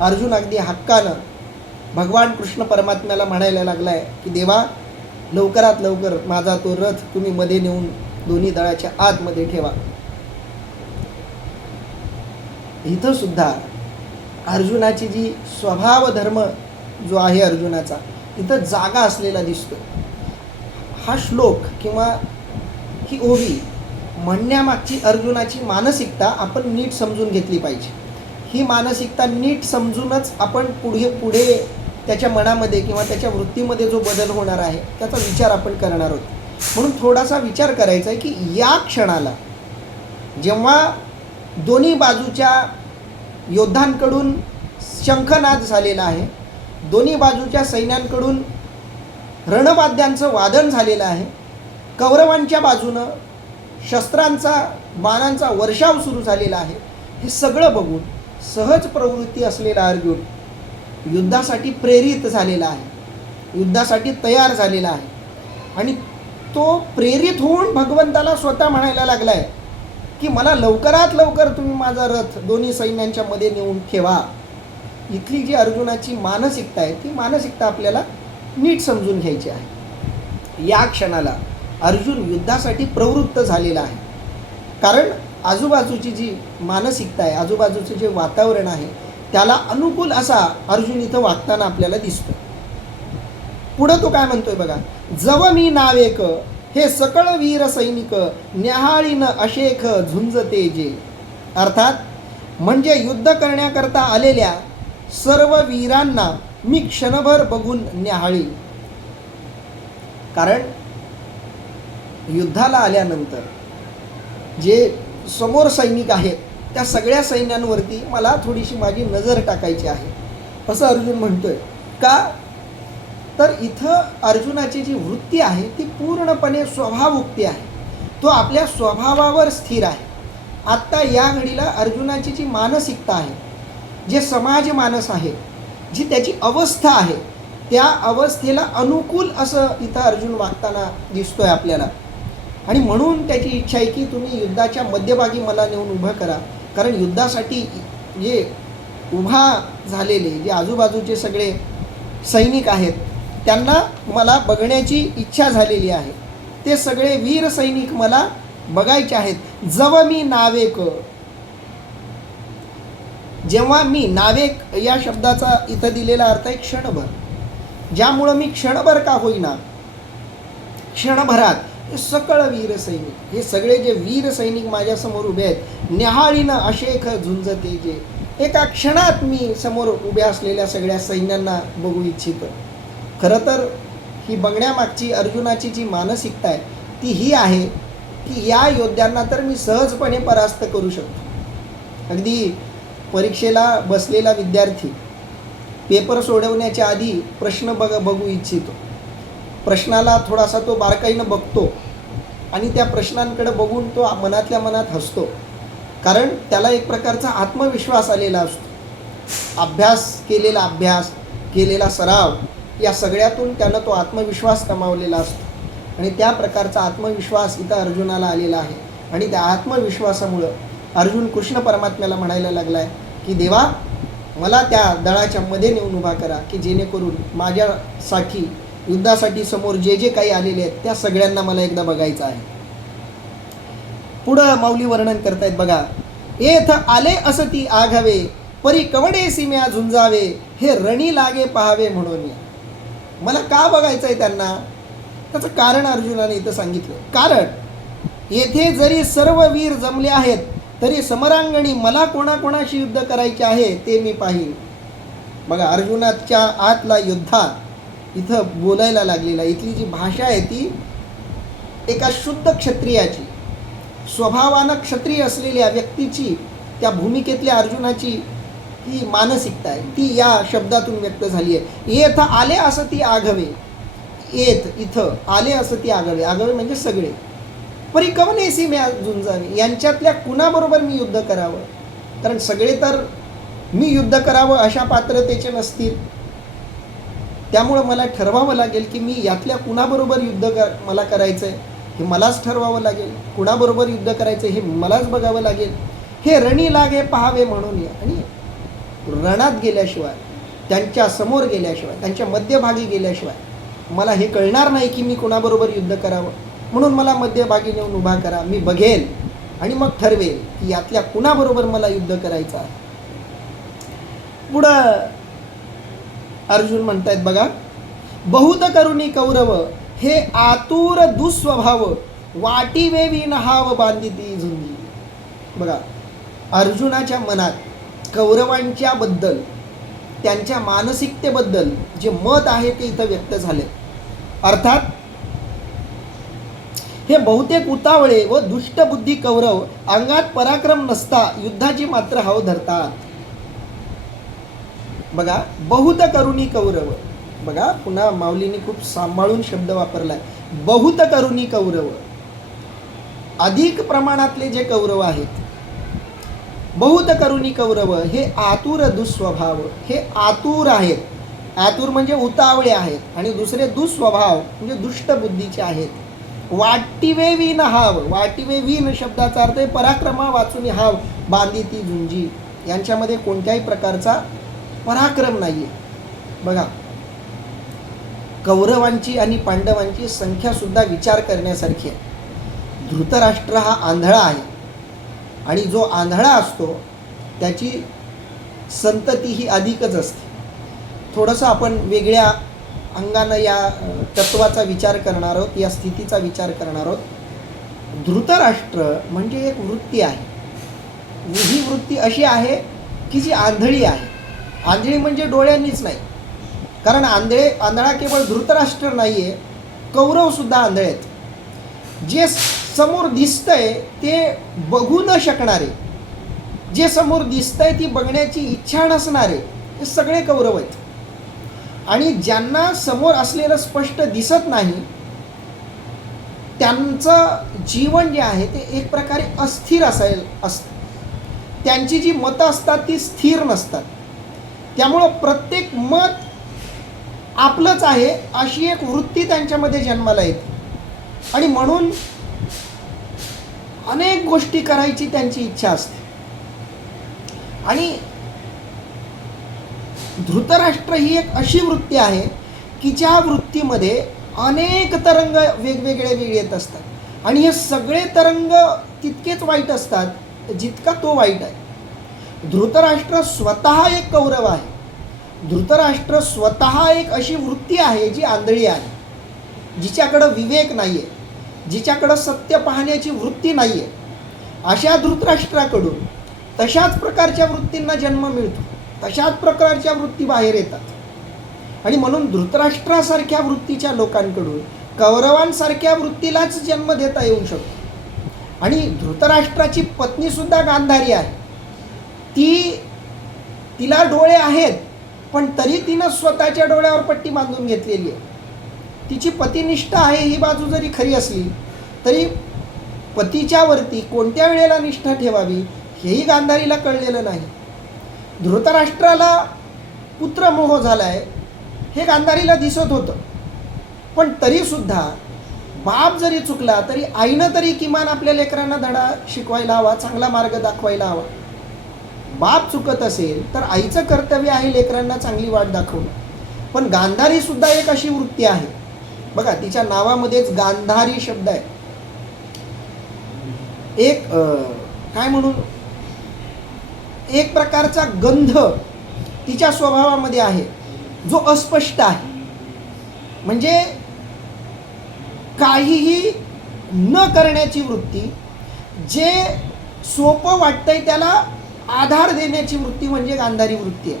अर्जुन अगदी हक्कानं भगवान कृष्ण परमात्म्याला म्हणायला लागला आहे की देवा लवकरात लवकर माझा तो रथ तुम्ही मध्ये नेऊन दोन्ही दळाच्या आतमध्ये ठेवा. इथं सुद्धा अर्जुनाची जी स्वभाव धर्म जो आहे अर्जुनाचा इथं जागा असलेला दिसतो. हा श्लोक किंवा ही ओवी म्हणण्यामागची अर्जुनाची मानसिकता आपण नीट समजून घेतली पाहिजे. ही मानसिकता नीट समजूनच आपण पुढे त्याच्या मनामध्ये किंवा त्याच्या वृत्तीमध्ये जो बदल होणार आहे त्याचा विचार आपण करणार आहोत. म्हणून थोडासा विचार करायचा आहे की या क्षणाला जेव्हा दोन्ही बाजूच्या योद्धांकडून शंखनाद झालेला आहे, दोन्ही बाजूच्या सैन्यांकडून रणवाद्यांचं वादन झालेलं आहे, कौरवांच्या बाजूनं शस्त्रांचा बाणांचा वर्षाव सुरू झालेला आहे, हे सगळं बघून सहज प्रवृत्ती असलेला अर्जुन युद्धासाठी प्रेरित झालेला आहे, युद्धासाठी तयार झालेला आहे. आणि तो प्रेरित होऊन भगवंताला स्वतः म्हणायला लागला आहे की मला लवकरात लवकर तुम्ही माझा रथ दोन्ही सैन्यांच्या मध्ये नेऊन ठेवा. इथली जी अर्जुनाची मानसिकता आहे ती मानसिकता आपल्याला नीट समजून घ्यायची आहे. या क्षणाला अर्जुन युद्धासाठी प्रवृत्त झालेला आहे, कारण आजूबाजूची जी मानसिकता आहे, आजूबाजूचं जे वातावरण आहे त्याला अनुकूल असा अर्जुन इथं वागताना आपल्याला दिसतो. पुढं तो काय म्हणतोय बघा, जव मी नावेक हे सकळ वीर सैनिक न्याहाळीन अशेख झुंजते जे. अर्थात म्हणजे युद्ध करण्याकरता आलेल्या सर्व वीरांना मी क्षणभर बघून न्याहाळी. कारण युद्धाला आल्यानंतर जे समोर सैनिक आहेत त्या सगळ्या सैन्यांवरती मला थोडीशी माझी नजर टाकायची आहे असं अर्जुन म्हणतोय. का तर इथं अर्जुनाची जी वृत्ती आहे ती पूर्णपणे स्वभावमुक्ती आहे. तो आपल्या स्वभावावर स्थिर आहे. आत्ता या घडीला अर्जुनाची जी मानसिकता आहे, जे समाज मानस आहे, जी त्याची अवस्था आहे, त्या अवस्थेला अनुकूल असं इथं अर्जुन वागताना दिसतोय आपल्याला. आणि म्हणून त्याची इच्छा आहे की तुम्ही युद्धाच्या मध्यभागी मला नेऊन उभं करा, कारण युद्धासाठी जे उभा झालेले जे आजूबाजूचे सगळे सैनिक आहेत त्यांना मला बघण्याची इच्छा झालेली आहे. ते सगळे वीर सैनिक मला बघायचे आहेत. जव मी नावेक, जेव्हा मी नावेक या शब्दाचा इथं दिलेला अर्थ आहे क्षणभर, ज्यामुळं मी क्षणभर का होईना क्षणभरात सकळ वीर सैनिक, हे सगळे जे वीर सैनिक माझ्यासमोर उभे आहेत, न्याहाळीनं अशेख झुंजते जे, एका क्षणात मी समोर उभ्या असलेल्या सगळ्या सैन्यांना बघू इच्छितो. खरं तर ही बघण्यामागची अर्जुनाची जी मानसिकता आहे ती ही आहे की या योद्ध्यांना तर मी सहजपणे परास्त करू शकतो. अगदी परीक्षेला बसलेला विद्यार्थी पेपर सोडवण्याच्या आधी प्रश्न बघू इच्छितो. प्रश्नाला थोडासा तो बारकाईनं बघतो आणि त्या प्रश्नांकडे बघून तो मनातल्या मनात हसतो, कारण त्याला एक प्रकारचा आत्मविश्वास आलेला असतो. अभ्यास केलेला सराव या सगळ्यातून त्यानं तो आत्मविश्वास कमावलेला असतो आणि त्या प्रकारचा आत्मविश्वास इथं अर्जुनाला आलेला आहे. आणि त्या आत्मविश्वासामुळं अर्जुन कृष्ण परमात्म्याला म्हणायला लागला आहे की देवा, मला त्या दळाच्या मध्ये नेऊन उभा करा की जेणेकरून माझ्यासाठी युद्धासाठी समोर जे जे काही आलेले आहेत त्या सगळ्यांना मला एकदा बघायचं आहे. पुढं माऊली वर्णन करतायत बघा, येथ आले असती आघावे परी कवडे सीम्या झुंजावे हे रणी लागे पहावे म्हणून. मला का बघायचं आहे त्यांना, त्याचं कारण अर्जुनाने इथं सांगितलं. कारण येथे जरी सर्व वीर जमले आहेत तरी समरांगणी मला कोणाकोणाशी युद्ध करायचे आहे ते मी पाहीन. बघा, अर्जुनाच्या आतला योद्धा इथं बोलायला लागलेला. इथली जी भाषा आहे ती एका शुद्ध क्षत्रियाची, स्वभावानं क्षत्रिय असलेल्या व्यक्तीची, त्या भूमिकेतल्या अर्जुनाची ही मानसिकता आहे ती या शब्दातून व्यक्त झाली आहे. येथ आले असती आघवे, येथ इथं आले असती आघवे, आघवे म्हणजे सगळे, परी कवने सीम्या झुंजावे, यांच्यातल्या कुणाबरोबर मी युद्ध करावं, कारण सगळे तर मी युद्ध करावं अशा पात्रतेचे नसतील. त्यामुळं मला ठरवावं लागेल की मी यातल्या कुणाबरोबर युद्ध मला करायचं आहे हे मलाच ठरवावं लागेल. कुणाबरोबर युद्ध करायचं हे मलाच बघावं लागेल. हे रणी लागे पहावे म्हणून. आणि रणात गेल्याशिवाय, त्यांच्या समोर गेल्याशिवाय, त्यांच्या मध्यभागी गेल्याशिवाय मला हे कळणार नाही की मी कुणाबरोबर युद्ध करावं. म्हणून मला मध्यभागी नेऊन उभा करा, मी बघेल आणि मग ठरवेल की यातल्या कुणाबरोबर मला युद्ध करायचं आहे. पुढं अर्जुन म्हणतायत बघा, बहुत करुणी कौरव हे आतुर दुस्वभाव वाटी वेवी नहाव बांधिती झुंजी. बघा, अर्जुनाच्या मनात कौरवांच्या बद्दल, त्यांच्या मानसिकतेबद्दल जे मत आहे ते इथं व्यक्त झाले. अर्थात हे बहुतेक उतावळे व दुष्टबुद्धी कौरव अंगात पराक्रम नसता युद्धाची मात्र हाव धरतात. बघा, बहुत करुणी कौरव, बघा पुन्हा माऊलीने खूप सांभाळून शब्द वापरलाय. बहुत करुणी कौरव, अधिक प्रमाणातले जे कौरव आहेत, बहुत करुणी कौरव हे आतुर दुस्वभाव, हे आतुर आहेत. आतुर म्हणजे उतावळे आहेत आणि दुसरे दुस्वभाव म्हणजे दुष्टबुद्धीचे आहेत. वाटिवे विन हाव, वाटिवे विन शब्दाचा अर्थ आहे पराक्रमा वाचून हाव बांधिती झुंजी, यांच्यामध्ये कोणत्याही प्रकारचा पराक्रम नाही आहे. बघा, कौरवांची आणि पांडवांची संख्यासुद्धा विचार करण्यासारखी आहे. धृतराष्ट्र हा आंधळा आहे आणि जो आंधळा असतो त्याची संतती ही अधिकच असते. थोडंसं आपण वेगळ्या अंगानं या तत्वाचा विचार करणार आहोत, या स्थितीचा विचार करणार आहोत. धृतराष्ट्र म्हणजे एक वृत्ती आहे. ही वृत्ती अशी आहे की जी आंधळी आहे. आंधळी म्हणजे डोळ्यांनीच नाही, कारण आंधळा केवळ धृतराष्ट्र नाही आहे, कौरवसुद्धा आंधळे आहेत. जे समोर दिसतंय ते बघू न शकणारे, जे समोर दिसतंय ती बघण्याची इच्छा नसणारे, हे सगळे कौरव आहेत. आणि ज्यांना समोर असलेलं स्पष्ट दिसत नाही त्यांचं जीवन जे आहे ते एक प्रकारे अस्थिर असतं. त्यांची जी मतं असतात ती स्थिर नसतात. त्यामुळं प्रत्येक मत आपलंच आहे अशी एक वृत्ती त्यांच्यामध्ये जन्माला येते आणि म्हणून अनेक गोष्टी करायची त्यांची इच्छा असते. आणि धृतराष्ट्र ही एक अशी वृत्ती आहे की ज्या वृत्तीमध्ये अनेक तरंग वेगवेगळे येत असतात आणि हे सगळे तरंग तितकेच वाईट असतात जितका तो वाईट आहे. धृतराष्ट्र स्वतः एक कौरव आहे. धृतराष्ट्र स्वतः एक अशी वृत्ती आहे जी आंधळी आहे, जिच्याकडं विवेक नाही आहे, जिच्याकडं सत्य पाहण्याची वृत्ती नाही आहे. अशा धृतराष्ट्राकडून तशाच प्रकारच्या वृत्तींना जन्म मिळतो, तशाच प्रकारच्या वृत्ती बाहेर येतात आणि म्हणून धृतराष्ट्रासारख्या वृत्तीच्या लोकांकडून कौरवांसारख्या वृत्तीलाच जन्म देता येऊ शकतो. आणि धृतराष्ट्राची पत्नीसुद्धा गांधारी आहे. तिला डोळे आहेत पण तरी तिनं स्वतःच्या डोळ्यावर पट्टी बांधून घेतलेली आहे. तिची पतिनिष्ठा आहे ही बाजू जरी खरी असली तरी पतीच्या वरती कोणत्या वेळेला निष्ठा ठेवावी हेही गांधारीला कळलेलं नाही. धृतराष्ट्राला पुत्रमोह झालाय हे गांधारीला दिसत होतं, पण तरीसुद्धा बाप जरी चुकला तरी आईनं तरी किमान आपल्या लेकरांना धडा शिकवायला हवा, चांगला मार्ग दाखवायला हवा. बाप चुकत असेल तर आईचं कर्तव्य आहे लेकरांना चांगली वाट दाखवणं. पण गांधारी सुद्धा एक अशी वृत्ती आहे. बघा, तिच्या नावामध्येच गांधारी शब्द आहे. एक काय म्हणून एक प्रकारचा गंध तिच्या स्वभावामध्ये आहे जो अस्पष्ट आहे. म्हणजे काहीही न करण्याची वृत्ती, जे सोपं वाटतंय त्याला आधार देण्याची वृत्ती म्हणजे गांधारी वृत्ती आहे.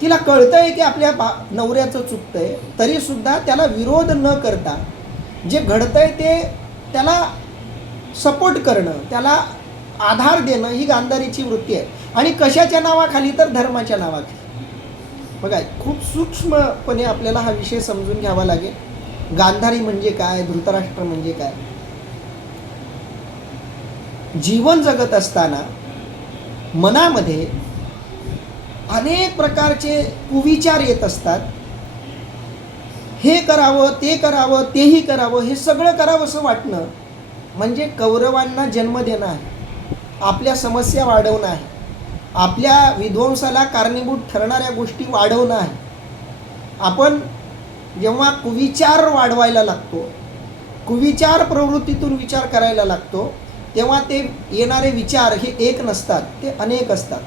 तिला कळतंय की आपल्या नवऱ्याचं चुकतंय तरीसुद्धा त्याला विरोध न करता जे घडतंय ते त्याला सपोर्ट करणं, त्याला आधार देणं ही गांधारीची वृत्ती आहे. आणि कशाच्या नावाखाली तर धर्माच्या नावाखाली. बघा, खूप सूक्ष्मपणे आपल्याला हा विषय समजून घ्यावा लागेल. गांधारी म्हणजे काय, धृतराष्ट्र म्हणजे काय. जीवन जगत असताना मनामध्ये अनेक प्रकारचे कुविचार येत असतात. हे करावं, ते करावं, तेही करावं, हे सगळं करावं असं वाटणं म्हणजे कौरवांना जन्म देणं आहे, आपल्या समस्या वाढवणं आहे, आपल्या विध्वंसाला कारणीभूत ठरणाऱ्या गोष्टी वाढवणं आहे. आपण जेव्हा कुविचार वाढवायला लागतो, कुविचार प्रवृत्तीतून विचार करायला लागतो, तेव्हा ते येणारे विचार हे एक नसतात, ते अनेक असतात.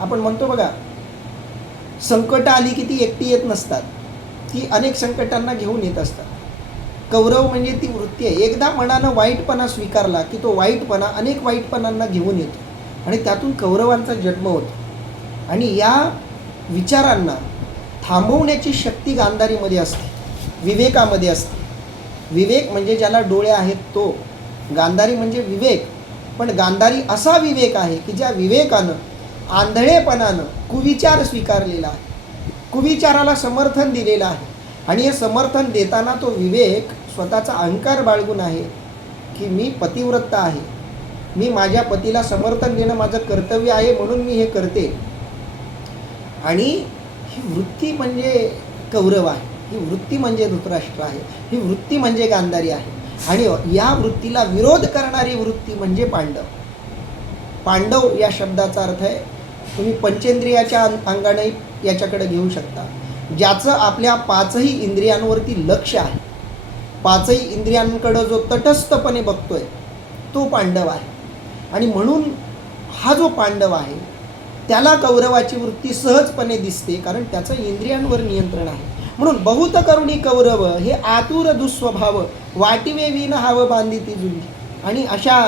आपण म्हणतो बघा, संकट आली की ती एकटी येत नसतात, ती अनेक संकटांना घेऊन येत असतात. कौरव म्हणजे ती वृत्ती आहे. एकदा मनानं वाईटपणा स्वीकारला की तो वाईटपणा अनेक वाईटपणांना घेऊन येतो आणि त्यातून कौरवांचा जन्म होतो. आणि या विचारांना थांबवण्याची शक्ती गांधारीमध्ये असते, विवेकामध्ये असते. विवेक म्हणजे ज्याला डोळे आहेत तो. गांधारी म्हणजे विवेक, पण गांधारी असा विवेक आहे की ज्या विवेकानं आंधळेपणानं कुविचार स्वीकारलेला आहे, कुविचाराला समर्थन दिलेलं आहे. आणि हे समर्थन देताना तो विवेक स्वतःचा अहंकार बाळगून आहे की मी पतिव्रत आहे, मी माझ्या पतीला समर्थन देणं माझं कर्तव्य आहे म्हणून मी हे करते. आणि ही वृत्ती म्हणजे कौरव आहे, ही वृत्ती म्हणजे धृतराष्ट्र आहे, ही वृत्ती म्हणजे गांधारी आहे. आणि या वृत्तीला विरोध करणारी वृत्ती म्हणजे पांडव. पांडव या शब्दाचा अर्थ आहे तुम्ही पंचेंद्रियाच्या अंगाने याच्याकडे घेऊ शकता. ज्याचं आपल्या पाचही इंद्रियांवरती लक्ष आहे, पाचही इंद्रियांकडं जो तटस्थपणे बघतोय तो पांडव आहे. आणि म्हणून हा जो पांडव आहे त्याला कौरवाची वृत्ती सहजपणे दिसते, कारण त्याचं इंद्रियांवर नियंत्रण आहे. म्हणून बहुत करुणी कौरव हे आतुर दुस्वभाव, वाटिवे विन हाव बांधिती जुली. आणि अशा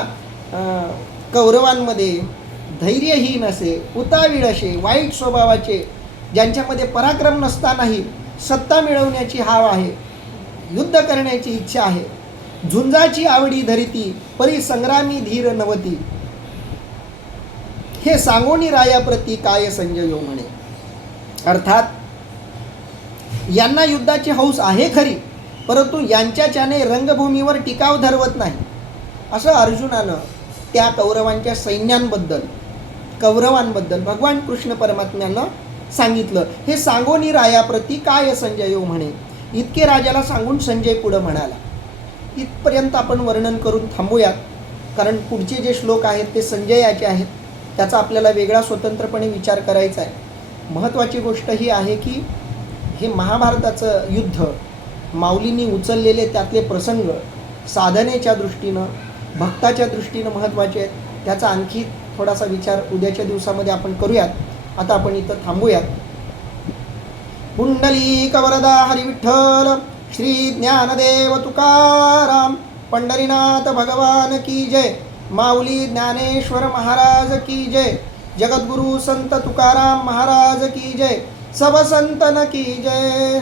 कौरवांमध्ये धैर्यहीन असे, उतावीळ असे, वाईट स्वभावाचे, ज्यांच्यामध्ये पराक्रम नसतानाही सत्ता मिळवण्याची हाव आहे, युद्ध करण्याची इच्छा आहे, झुंजाची आवडी धरिती, परी संग्रामी धीर नवती, हे सांगोनी रायाप्रती काय संजयो म्हणे. अर्थात यांना युद्धाची हौस आहे खरी, परंतु यांच्याच्याने रंगभूमीवर टिकाव धरवत नाही, असं अर्जुनानं त्या कौरवांच्या कौरवांबद्दल भगवान कृष्ण परमात्म्यानं सांगितलं. हे सांगोनी रायाप्रती काय संजयो म्हणे. इतके राजाला सांगून संजय पुढं म्हणाला. इथपर्यंत आपण वर्णन करून थांबूयात, कारण पुढचे जे श्लोक आहेत ते संजयाचे आहेत. त्याचा आपल्याला वेगळा स्वतंत्रपणे विचार करायचा आहे. महत्त्वाची गोष्ट ही आहे की हे महाभारताचं युद्ध, माऊलींनी उचललेले त्यातले प्रसंग साधनेच्या दृष्टीनं, भक्ताच्या दृष्टीनं महत्त्वाचे आहेत. त्याचा आणखी थोडासा विचार उद्याच्या दिवसामध्ये आपण करूयात. आता आपण इथं थांबूयात. पुंडलिक वरदा हरी विठ्ठल, श्री ज्ञानदेव तुकाराम, पंढरीनाथ भगवान की जय, माऊली ज्ञानेश्वर महाराज की जय, जगद्गुरु संत तुकाराम महाराज की जय, सब संतन की जय.